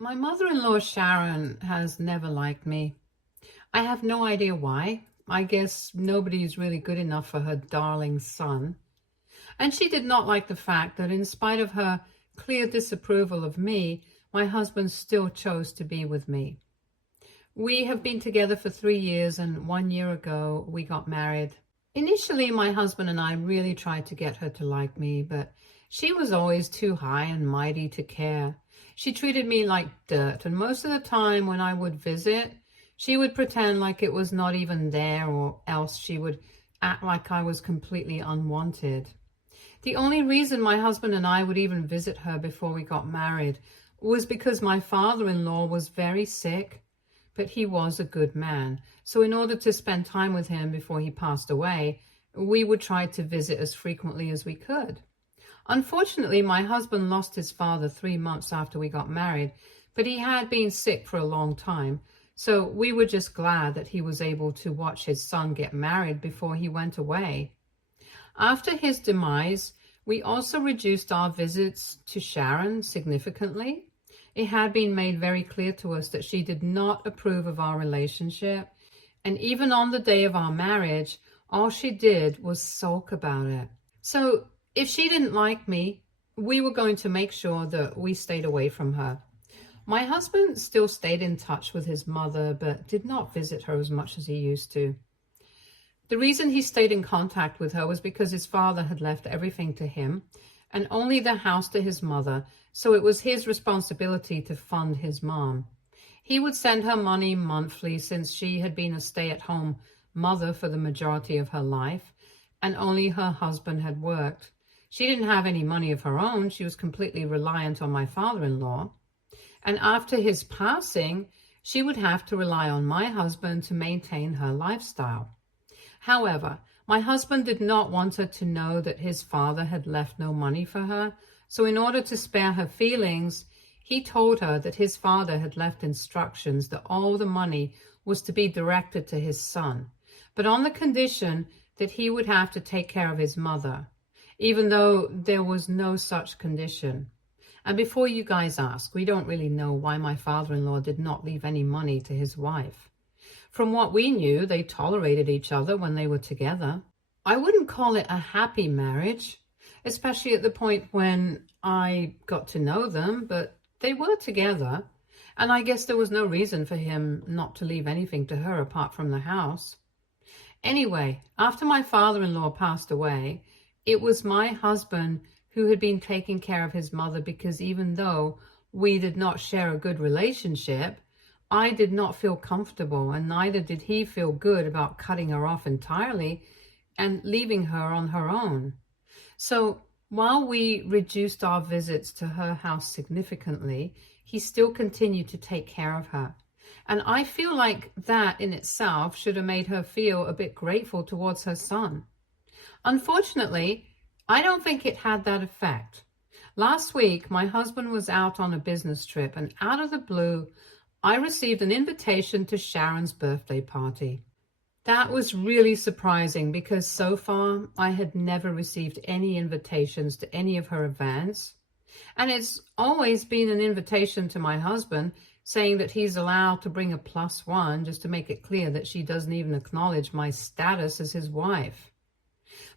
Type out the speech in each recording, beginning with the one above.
My mother-in-law Sharon has never liked me. I have no idea why. I guess nobody is really good enough for her darling son. And she did not like the fact that in spite of her clear disapproval of me, my husband still chose to be with me. We have been together for 3 years, and 1 year ago we got married. Initially, my husband and I really tried to get her to like me, but she was always too high and mighty to care. She treated me like dirt, and most of the time when I would visit, she would pretend like it was not even there, or else she would act like I was completely unwanted. The only reason my husband and I would even visit her before we got married was because my father-in-law was very sick, but he was a good man. So in order to spend time with him before he passed away, we would try to visit as frequently as we could. Unfortunately, my husband lost his father 3 months after we got married, but he had been sick for a long time. So we were just glad that he was able to watch his son get married before he went away. After his demise, we also reduced our visits to Sharon significantly. It had been made very clear to us that she did not approve of our relationship, and even on the day of our marriage, all she did was sulk about it. So if she didn't like me, we were going to make sure that we stayed away from her. My husband still stayed in touch with his mother, but did not visit her as much as he used to. The reason he stayed in contact with her was because his father had left everything to him and only the house to his mother, so it was his responsibility to fund his mom. He would send her money monthly since she had been a stay-at-home mother for the majority of her life, and only her husband had worked. She didn't have any money of her own. She was completely reliant on my father-in-law. And after his passing, she would have to rely on my husband to maintain her lifestyle. However, my husband did not want her to know that his father had left no money for her, so in order to spare her feelings, he told her that his father had left instructions that all the money was to be directed to his son, but on the condition that he would have to take care of his mother, even though there was no such condition. And before you guys ask, we don't really know why my father-in-law did not leave any money to his wife. From what we knew, they tolerated each other when they were together. I wouldn't call it a happy marriage, especially at the point when I got to know them, but they were together, and I guess there was no reason for him not to leave anything to her apart from the house. Anyway, after my father-in-law passed away, it was my husband who had been taking care of his mother, because even though we did not share a good relationship, I did not feel comfortable, and neither did he feel good about cutting her off entirely and leaving her on her own. So while we reduced our visits to her house significantly, he still continued to take care of her. And I feel like that in itself should have made her feel a bit grateful towards her son. Unfortunately, I don't think it had that effect. Last week, my husband was out on a business trip, and out of the blue, I received an invitation to Sharon's birthday party. That was really surprising because so far I had never received any invitations to any of her events. And it's always been an invitation to my husband, saying that he's allowed to bring a +1 just to make it clear that she doesn't even acknowledge my status as his wife.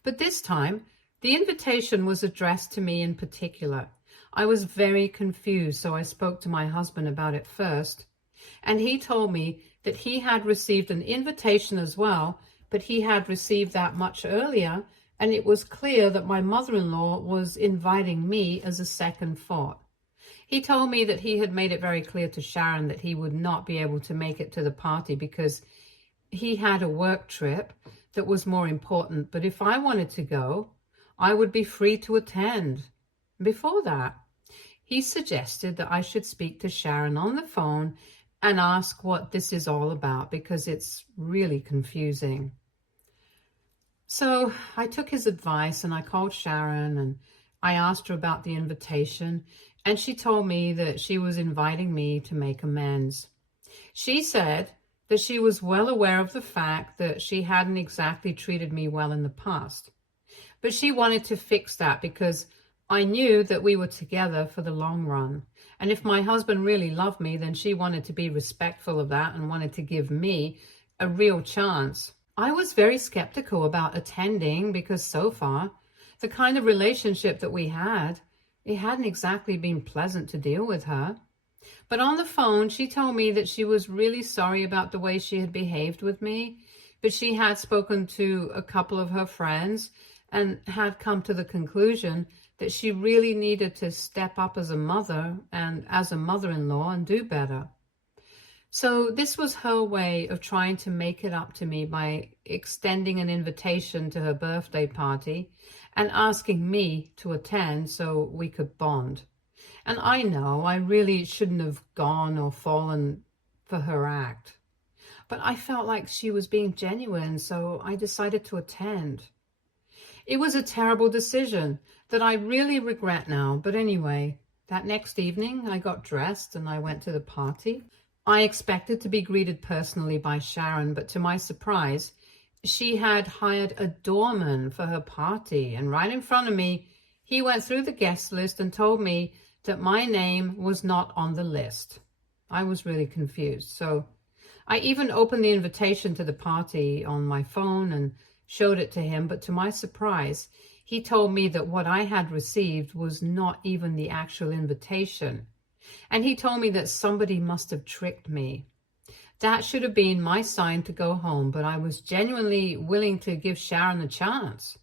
But this time, the invitation was addressed to me in particular. I was very confused, so I spoke to my husband about it first. And he told me that he had received an invitation as well, but he had received that much earlier, and it was clear that my mother-in-law was inviting me as a second thought. He told me that he had made it very clear to Sharon that he would not be able to make it to the party because he had a work trip that was more important, but if I wanted to go, I would be free to attend. Before that, he suggested that I should speak to Sharon on the phone and ask what this is all about, because it's really confusing. So I took his advice and I called Sharon and I asked her about the invitation, and she told me that she was inviting me to make amends. She said that she was well aware of the fact that she hadn't exactly treated me well in the past, but she wanted to fix that because I knew that we were together for the long run, And if my husband really loved me, then she wanted to be respectful of that and wanted to give me a real chance. I was very skeptical about attending because so far, the kind of relationship that we had, it hadn't exactly been pleasant to deal with her. But on the phone, she told me that she was really sorry about the way she had behaved with me, but she had spoken to a couple of her friends and had come to the conclusion that she really needed to step up as a mother and as a mother-in-law and do better. So this was her way of trying to make it up to me by extending an invitation to her birthday party and asking me to attend so we could bond. And I know I really shouldn't have gone or fallen for her act, but I felt like she was being genuine, so I decided to attend. It was a terrible decision that I really regret now, but anyway, that next evening I got dressed and I went to the party. I expected to be greeted personally by Sharon, but to my surprise, she had hired a doorman for her party, and right in front of me, he went through the guest list and told me that my name was not on the list. I was really confused. So I even opened the invitation to the party on my phone and showed it to him, but to my surprise, he told me that what I had received was not even the actual invitation. And he told me that somebody must have tricked me. That should have been my sign to go home, but I was genuinely willing to give Sharon a chance.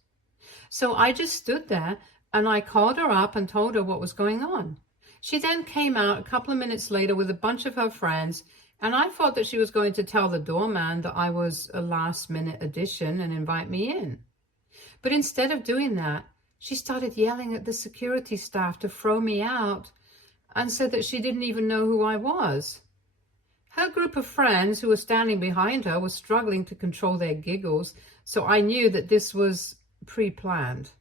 So I just stood there and I called her up and told her what was going on. She then came out a couple of minutes later with a bunch of her friends, and I thought that she was going to tell the doorman that I was a last-minute addition and invite me in. But instead of doing that, she started yelling at the security staff to throw me out and said that she didn't even know who I was. Her group of friends who were standing behind her were struggling to control their giggles, so I knew that this was pre-planned.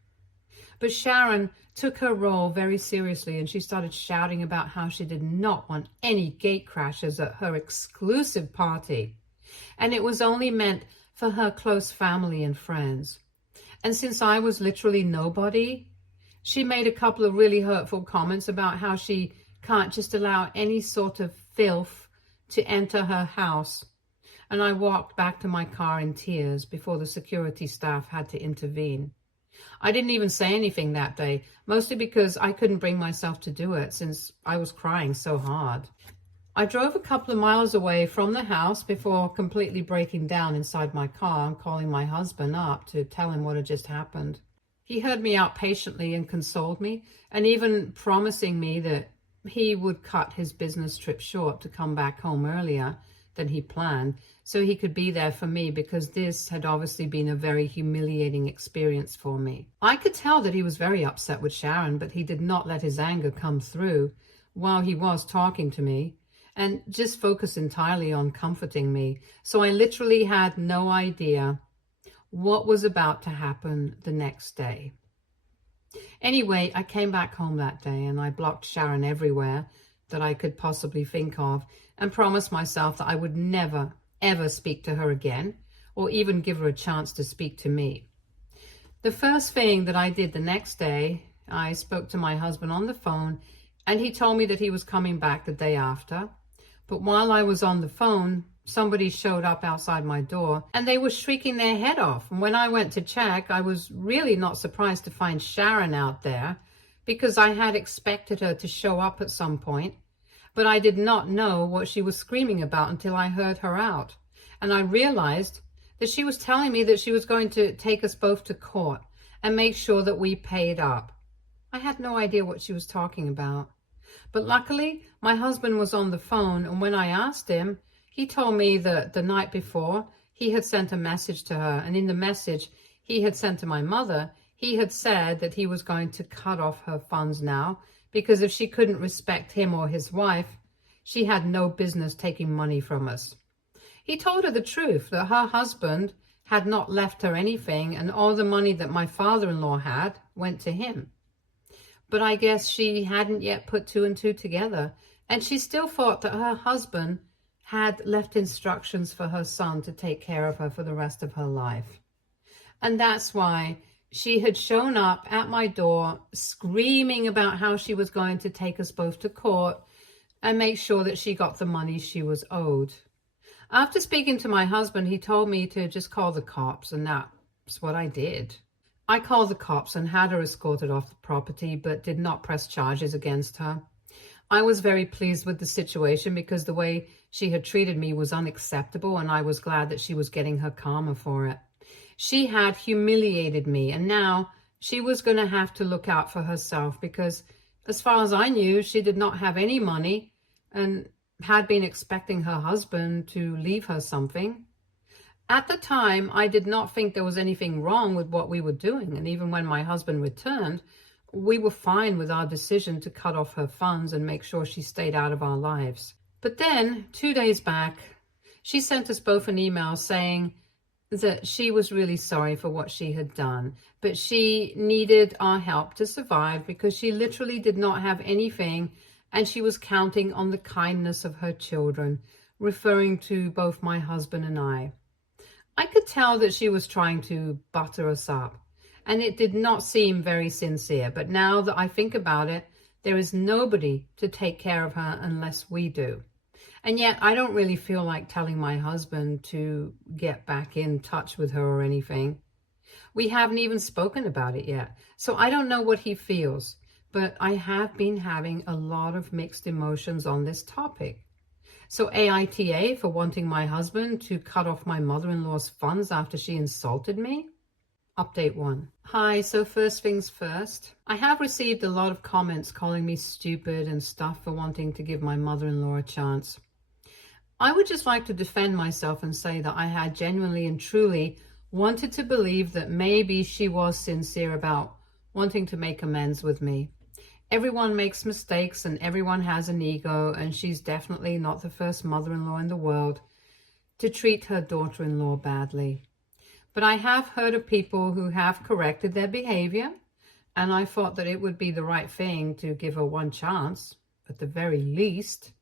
But Sharon took her role very seriously, and she started shouting about how she did not want any gate crashers at her exclusive party, and it was only meant for her close family and friends. And since I was literally nobody, she made a couple of really hurtful comments about how she can't just allow any sort of filth to enter her house. And I walked back to my car in tears before the security staff had to intervene. I didn't even say anything that day, mostly because I couldn't bring myself to do it since I was crying so hard. I drove a couple of miles away from the house before completely breaking down inside my car and calling my husband up to tell him what had just happened. He heard me out patiently and consoled me, and even promising me that he would cut his business trip short to come back home earlier than he planned so he could be there for me, because this had obviously been a very humiliating experience for me. I could tell that he was very upset with Sharon, but he did not let his anger come through while he was talking to me and just focused entirely on comforting me. So I literally had no idea what was about to happen the next day. Anyway, I came back home that day and I blocked Sharon everywhere that I could possibly think of and promised myself that I would never, ever speak to her again or even give her a chance to speak to me. The first thing that I did the next day, I spoke to my husband on the phone and he told me that he was coming back the day after. But while I was on the phone, somebody showed up outside my door and they were shrieking their head off. And when I went to check, I was really not surprised to find Sharon out there because I had expected her to show up at some point, but I did not know what she was screaming about until I heard her out. And I realized that she was telling me that she was going to take us both to court and make sure that we paid up. I had no idea what she was talking about. But luckily, my husband was on the phone, and when I asked him, he told me that the night before, he had sent a message to her, and in the message he had sent to my mother, he had said that he was going to cut off her funds now, because if she couldn't respect him or his wife, she had no business taking money from us. He told her the truth, that her husband had not left her anything, and all the money that my father-in-law had went to him. But I guess she hadn't yet put two and two together, and she still thought that her husband had left instructions for her son to take care of her for the rest of her life. And that's why she had shown up at my door screaming about how she was going to take us both to court and make sure that she got the money she was owed. After speaking to my husband, he told me to just call the cops, and that's what I did. I called the cops and had her escorted off the property, but did not press charges against her. I was very pleased with the situation because the way she had treated me was unacceptable, and I was glad that she was getting her karma for it. She had humiliated me, and now she was going to have to look out for herself because, as far as I knew, she did not have any money and had been expecting her husband to leave her something. At the time, I did not think there was anything wrong with what we were doing, and even when my husband returned, we were fine with our decision to cut off her funds and make sure she stayed out of our lives. But then, 2 days back, she sent us both an email saying that she was really sorry for what she had done, but she needed our help to survive because she literally did not have anything, and she was counting on the kindness of her children, referring to both my husband and I. I could tell that she was trying to butter us up, and it did not seem very sincere. But now that I think about it, there is nobody to take care of her unless we do. And yet I don't really feel like telling my husband to get back in touch with her or anything. We haven't even spoken about it yet, so I don't know what he feels. But I have been having a lot of mixed emotions on this topic. So AITA for wanting my husband to cut off my mother-in-law's funds after she insulted me? Update 1. Hi, so first things first. I have received a lot of comments calling me stupid and stuff for wanting to give my mother-in-law a chance. I would just like to defend myself and say that I had genuinely and truly wanted to believe that maybe she was sincere about wanting to make amends with me. Everyone makes mistakes and everyone has an ego, and she's definitely not the first mother-in-law in the world to treat her daughter-in-law badly. But I have heard of people who have corrected their behavior, and I thought that it would be the right thing to give her one chance, at the very least,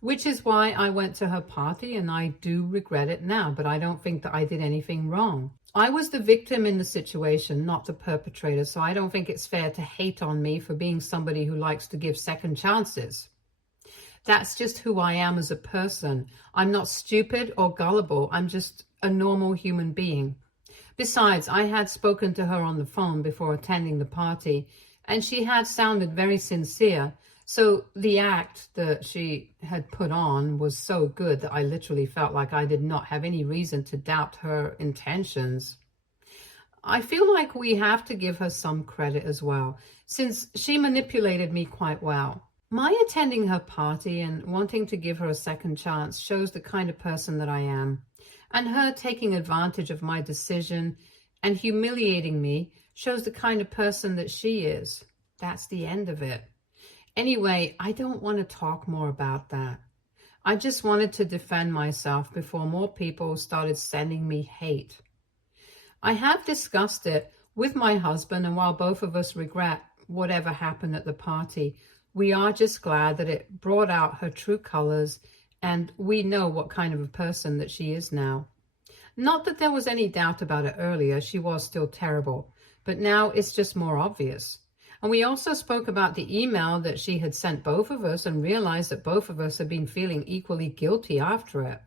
which is why I went to her party, and I do regret it now, but I don't think that I did anything wrong. I was the victim in the situation, not the perpetrator, so I don't think it's fair to hate on me for being somebody who likes to give second chances. That's just who I am as a person. I'm not stupid or gullible. I'm just a normal human being. Besides, I had spoken to her on the phone before attending the party, and she had sounded very sincere. So the act that she had put on was so good that I literally felt like I did not have any reason to doubt her intentions. I feel like we have to give her some credit as well, since she manipulated me quite well. My attending her party and wanting to give her a second chance shows the kind of person that I am, and her taking advantage of my decision and humiliating me shows the kind of person that she is. That's the end of it. Anyway, I don't want to talk more about that. I just wanted to defend myself before more people started sending me hate. I have discussed it with my husband, and while both of us regret whatever happened at the party, we are just glad that it brought out her true colors, and we know what kind of a person that she is now. Not that there was any doubt about it earlier, she was still terrible, but now it's just more obvious. And we also spoke about the email that she had sent both of us and realized that both of us had been feeling equally guilty after it.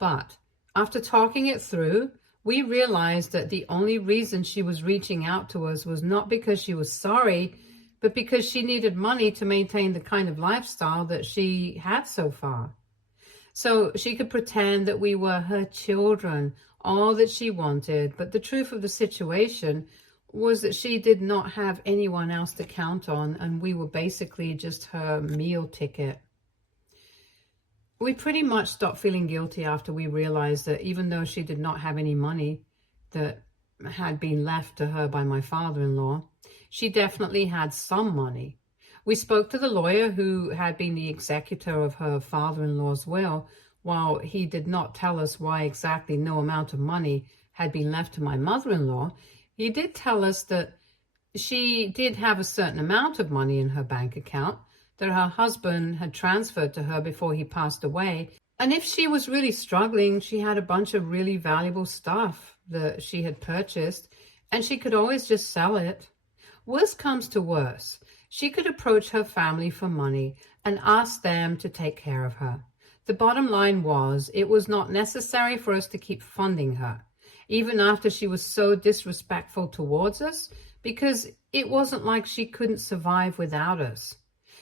But after talking it through, we realized that the only reason she was reaching out to us was not because she was sorry, but because she needed money to maintain the kind of lifestyle that she had so far. So she could pretend that we were her children, all that she wanted. But the truth of the situation was that she did not have anyone else to count on, and we were basically just her meal ticket. We pretty much stopped feeling guilty after we realized that even though she did not have any money that had been left to her by my father-in-law, she definitely had some money. We spoke to the lawyer who had been the executor of her father-in-law's will. While he did not tell us why exactly no amount of money had been left to my mother-in-law, he did tell us that she did have a certain amount of money in her bank account that her husband had transferred to her before he passed away. And if she was really struggling, she had a bunch of really valuable stuff that she had purchased, and she could always just sell it. Worst comes to worse, she could approach her family for money, and asked them to take care of her. The bottom line was, it was not necessary for us to keep funding her, even after she was so disrespectful towards us, because it wasn't like she couldn't survive without us.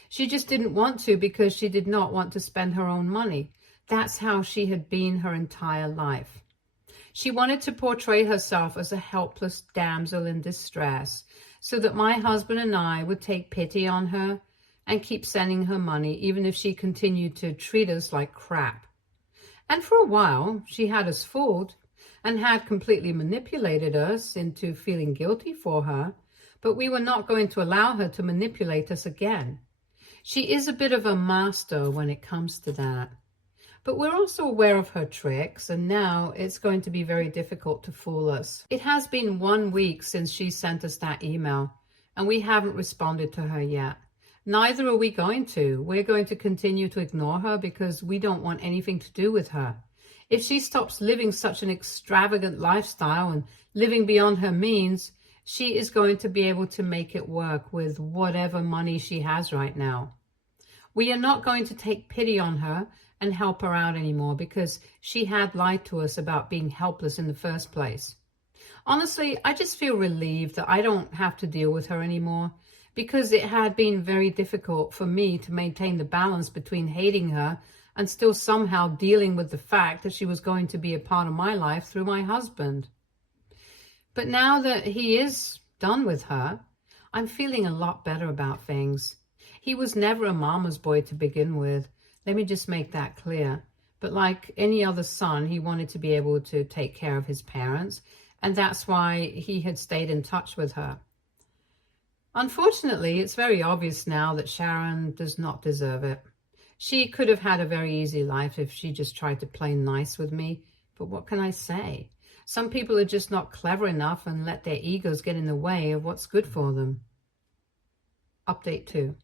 She just didn't want to because she did not want to spend her own money. That's how she had been her entire life. She wanted to portray herself as a helpless damsel in distress so that my husband and I would take pity on her and keep sending her money, even if she continued to treat us like crap. And for a while, she had us fooled and had completely manipulated us into feeling guilty for her, but we were not going to allow her to manipulate us again. She is a bit of a master when it comes to that. But we're also aware of her tricks, and now it's going to be very difficult to fool us. It has been 1 week since she sent us that email, and we haven't responded to her yet. Neither are we going to. We're going to continue to ignore her because we don't want anything to do with her. If she stops living such an extravagant lifestyle and living beyond her means, she is going to be able to make it work with whatever money she has right now. We are not going to take pity on her and help her out anymore because she had lied to us about being helpless in the first place. Honestly, I just feel relieved that I don't have to deal with her anymore, because it had been very difficult for me to maintain the balance between hating her and still somehow dealing with the fact that she was going to be a part of my life through my husband. But now that he is done with her, I'm feeling a lot better about things. He was never a mama's boy to begin with. Let me just make that clear. But like any other son, he wanted to be able to take care of his parents, and that's why he had stayed in touch with her. Unfortunately, it's very obvious now that Sharon does not deserve it. She could have had a very easy life if she just tried to play nice with me, but what can I say? Some people are just not clever enough and let their egos get in the way of what's good for them. Update 2.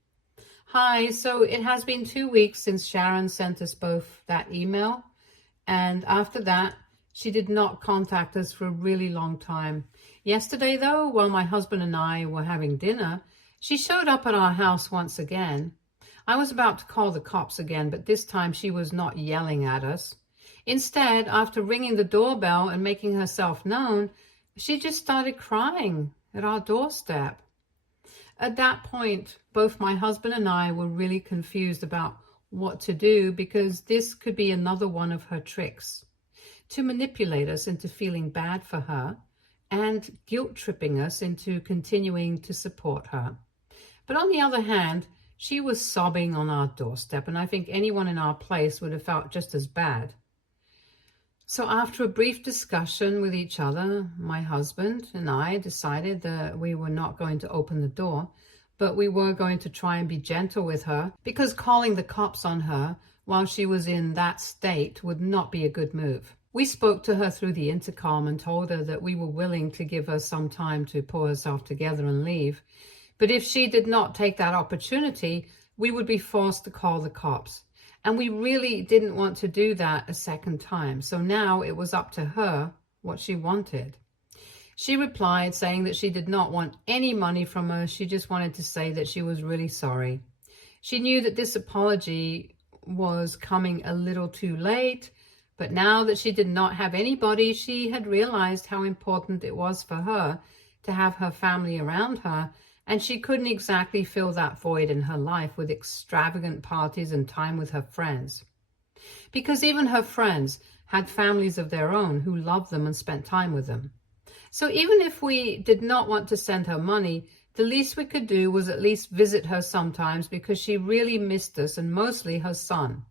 Hi, so it has been 2 weeks since Sharon sent us both that email, and after that, she did not contact us for a really long time. Yesterday, though, while my husband and I were having dinner, she showed up at our house once again. I was about to call the cops again, but this time she was not yelling at us. Instead, after ringing the doorbell and making herself known, she just started crying at our doorstep. At that point, both my husband and I were really confused about what to do, because this could be another one of her tricks to manipulate us into feeling bad for her and guilt-tripping us into continuing to support her. But on the other hand, she was sobbing on our doorstep, and I think anyone in our place would have felt just as bad. So after a brief discussion with each other, my husband and I decided that we were not going to open the door, but we were going to try and be gentle with her, because calling the cops on her while she was in that state would not be a good move. We spoke to her through the intercom and told her that we were willing to give her some time to pull herself together and leave. But if she did not take that opportunity, we would be forced to call the cops. And we really didn't want to do that a second time. So now it was up to her what she wanted. She replied saying that she did not want any money from us. She just wanted to say that she was really sorry. She knew that this apology was coming a little too late, but now that she did not have anybody, she had realized how important it was for her to have her family around her, and she couldn't exactly fill that void in her life with extravagant parties and time with her friends. Because even her friends had families of their own who loved them and spent time with them. So even if we did not want to send her money, the least we could do was at least visit her sometimes, because she really missed us, and mostly her son.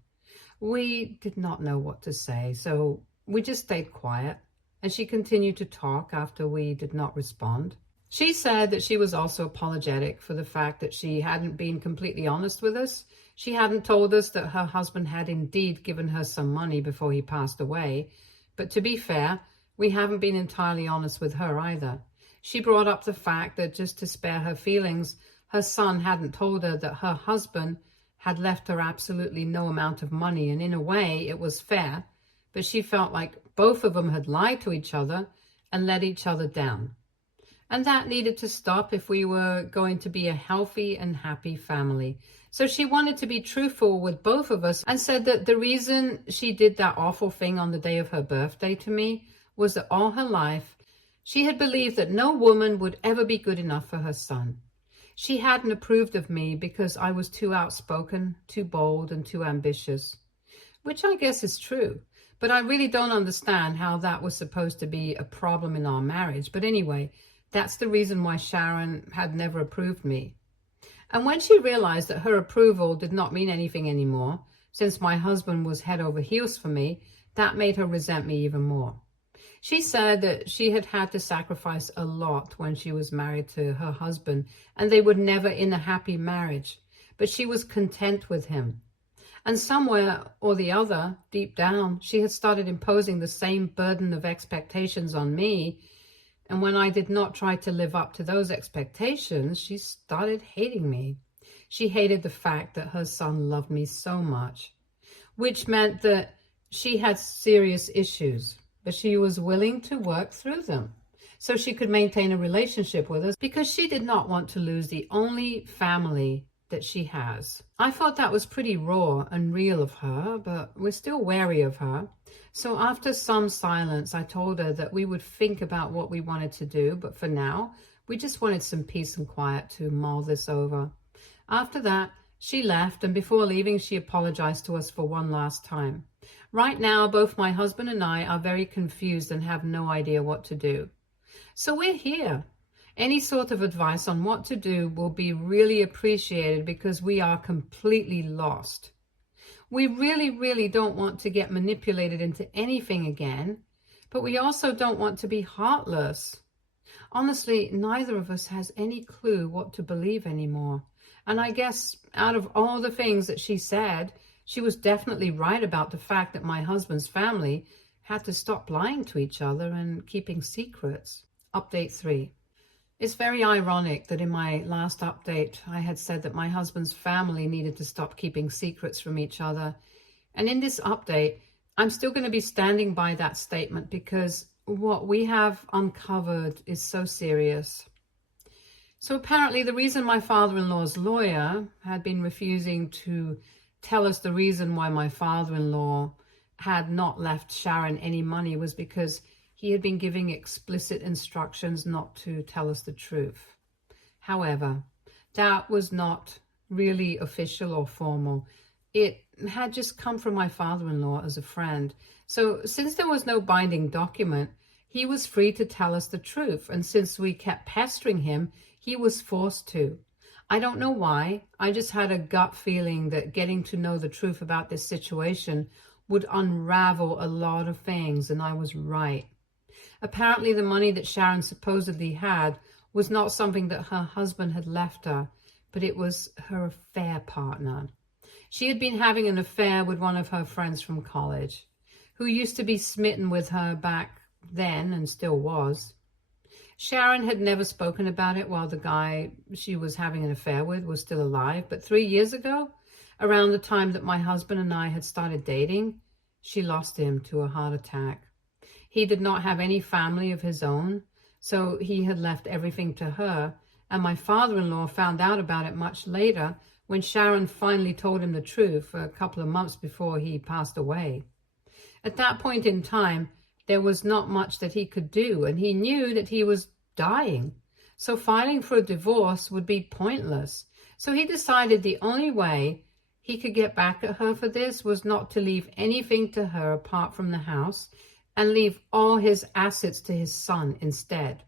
We did not know what to say, so we just stayed quiet, and she continued to talk after we did not respond. She said that she was also apologetic for the fact that she hadn't been completely honest with us. She hadn't told us that her husband had indeed given her some money before he passed away. But to be fair, we haven't been entirely honest with her either. She brought up the fact that, just to spare her feelings, her son hadn't told her that her husband had left her absolutely no amount of money, and in a way it was fair, but she felt like both of them had lied to each other and let each other down. And that needed to stop if we were going to be a healthy and happy family. So she wanted to be truthful with both of us and said that the reason she did that awful thing on the day of her birthday to me was that all her life she had believed that no woman would ever be good enough for her son. She hadn't approved of me because I was too outspoken, too bold, and too ambitious, which I guess is true. But I really don't understand how that was supposed to be a problem in our marriage. But anyway, that's the reason why Sharon had never approved me. And when she realized that her approval did not mean anything anymore, since my husband was head over heels for me, that made her resent me even more. She said that she had had to sacrifice a lot when she was married to her husband, and they were never in a happy marriage, but she was content with him. And somewhere or the other, deep down, she had started imposing the same burden of expectations on me. And when I did not try to live up to those expectations, she started hating me. She hated the fact that her son loved me so much, which meant that she had serious issues, but she was willing to work through them so she could maintain a relationship with us because she did not want to lose the only family that she has. I thought that was pretty raw and real of her, but we're still wary of her. So after some silence, I told her that we would think about what we wanted to do, but for now, we just wanted some peace and quiet to mull this over. After that, she left, and before leaving, she apologized to us for one last time. Right now, both my husband and I are very confused and have no idea what to do. So we're here. Any sort of advice on what to do will be really appreciated because we are completely lost. We really don't want to get manipulated into anything again, but we also don't want to be heartless. Honestly, neither of us has any clue what to believe anymore. And I guess out of all the things that she said, she was definitely right about the fact that my husband's family had to stop lying to each other and keeping secrets. Update 3. It's very ironic that in my last update, I had said that my husband's family needed to stop keeping secrets from each other. And in this update, I'm still going to be standing by that statement because what we have uncovered is so serious. So apparently the reason my father-in-law's lawyer had been refusing to tell us the reason why my father-in-law had not left Sharon any money was because he had been giving explicit instructions not to tell us the truth. However, that was not really official or formal. It had just come from my father-in-law as a friend. So since there was no binding document, he was free to tell us the truth. And since we kept pestering him, he was forced to. I don't know why. I just had a gut feeling that getting to know the truth about this situation would unravel a lot of things, and I was right. Apparently the money that Sharon supposedly had was not something that her husband had left her, but it was her affair partner. She had been having an affair with one of her friends from college, who used to be smitten with her back then and still was. Sharon had never spoken about it while the guy she was having an affair with was still alive, but 3 years ago, around the time that my husband and I had started dating, she lost him to a heart attack. He did not have any family of his own, so he had left everything to her, and my father-in-law found out about it much later when Sharon finally told him the truth a couple of months before he passed away. At that point in time, there was not much that he could do, and he knew that he was dying, so filing for a divorce would be pointless. So he decided the only way he could get back at her for this was not to leave anything to her apart from the house, and leave all his assets to his son instead.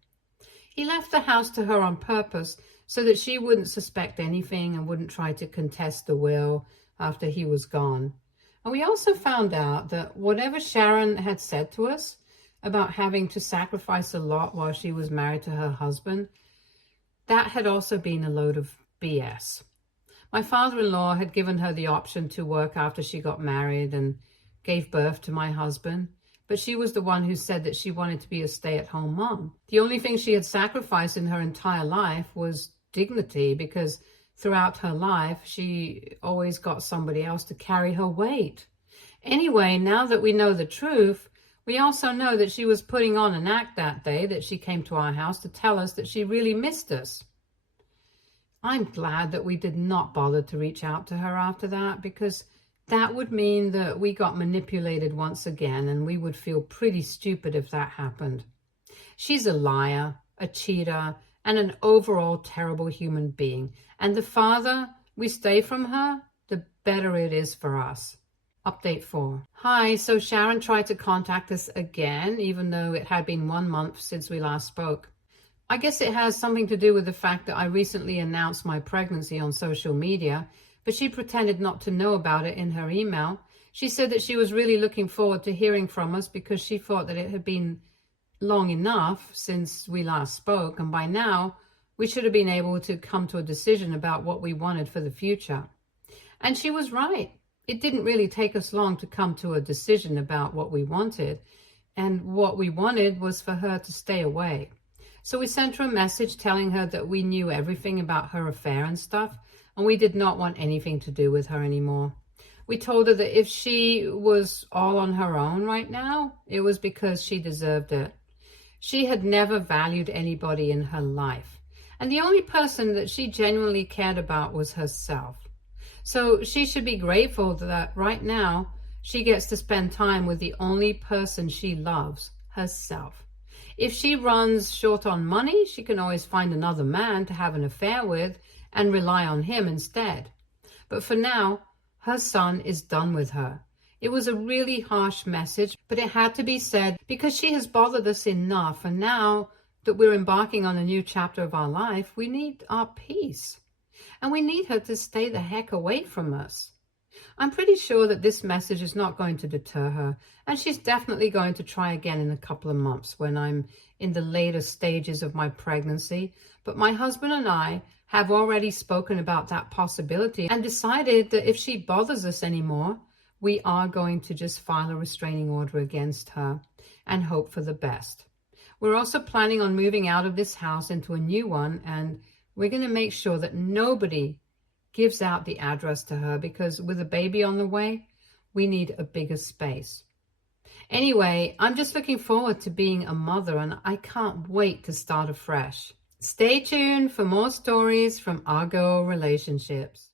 He left the house to her on purpose so that she wouldn't suspect anything and wouldn't try to contest the will after he was gone. And we also found out that whatever Sharon had said to us about having to sacrifice a lot while she was married to her husband, that had also been a load of BS. My father-in-law had given her the option to work after she got married and gave birth to my husband, but she was the one who said that she wanted to be a stay-at-home mom. The only thing she had sacrificed in her entire life was dignity, because throughout her life, she always got somebody else to carry her weight. Anyway, now that we know the truth, We also know that she was putting on an act that day that she came to our house to tell us that she really missed us. I'm glad that we did not bother to reach out to her after that, because that would mean that we got manipulated once again, and we would feel pretty stupid if that happened. She's a liar, a cheater, and an overall terrible human being. And the farther we stay from her, the better it is for us. Update 4. Hi, so Sharon tried to contact us again, even though it had been 1 month since we last spoke. I guess it has something to do with the fact that I recently announced my pregnancy on social media, but she pretended not to know about it in her email. She said that she was really looking forward to hearing from us because she thought that it had been long enough since we last spoke, and by now we should have been able to come to a decision about what we wanted for the future. And she was right. It didn't really take us long to come to a decision about what we wanted, and what we wanted was for her to stay away. So we sent her a message telling her that we knew everything about her affair and stuff, and we did not want anything to do with her anymore. We told her that if she was all on her own right now, it was because she deserved it. She had never valued anybody in her life, and the only person that she genuinely cared about was herself. So she should be grateful that right now she gets to spend time with the only person she loves, herself. If she runs short on money, she can always find another man to have an affair with and rely on him instead. But for now, her son is done with her. It was a really harsh message, but it had to be said because she has bothered us enough, and now that we're embarking on a new chapter of our life, we need our peace. And we need her to stay the heck away from us. I'm pretty sure that this message is not going to deter her, and she's definitely going to try again in a couple of months when I'm in the later stages of my pregnancy. But my husband and I have already spoken about that possibility and decided that if she bothers us anymore, we are going to just file a restraining order against her and hope for the best. We're also planning on moving out of this house into a new one, and we're going to make sure that nobody gives out the address to her, because with a baby on the way, we need a bigger space. Anyway, I'm just looking forward to being a mother, and I can't wait to start afresh. Stay tuned for more stories from Argo Relationships.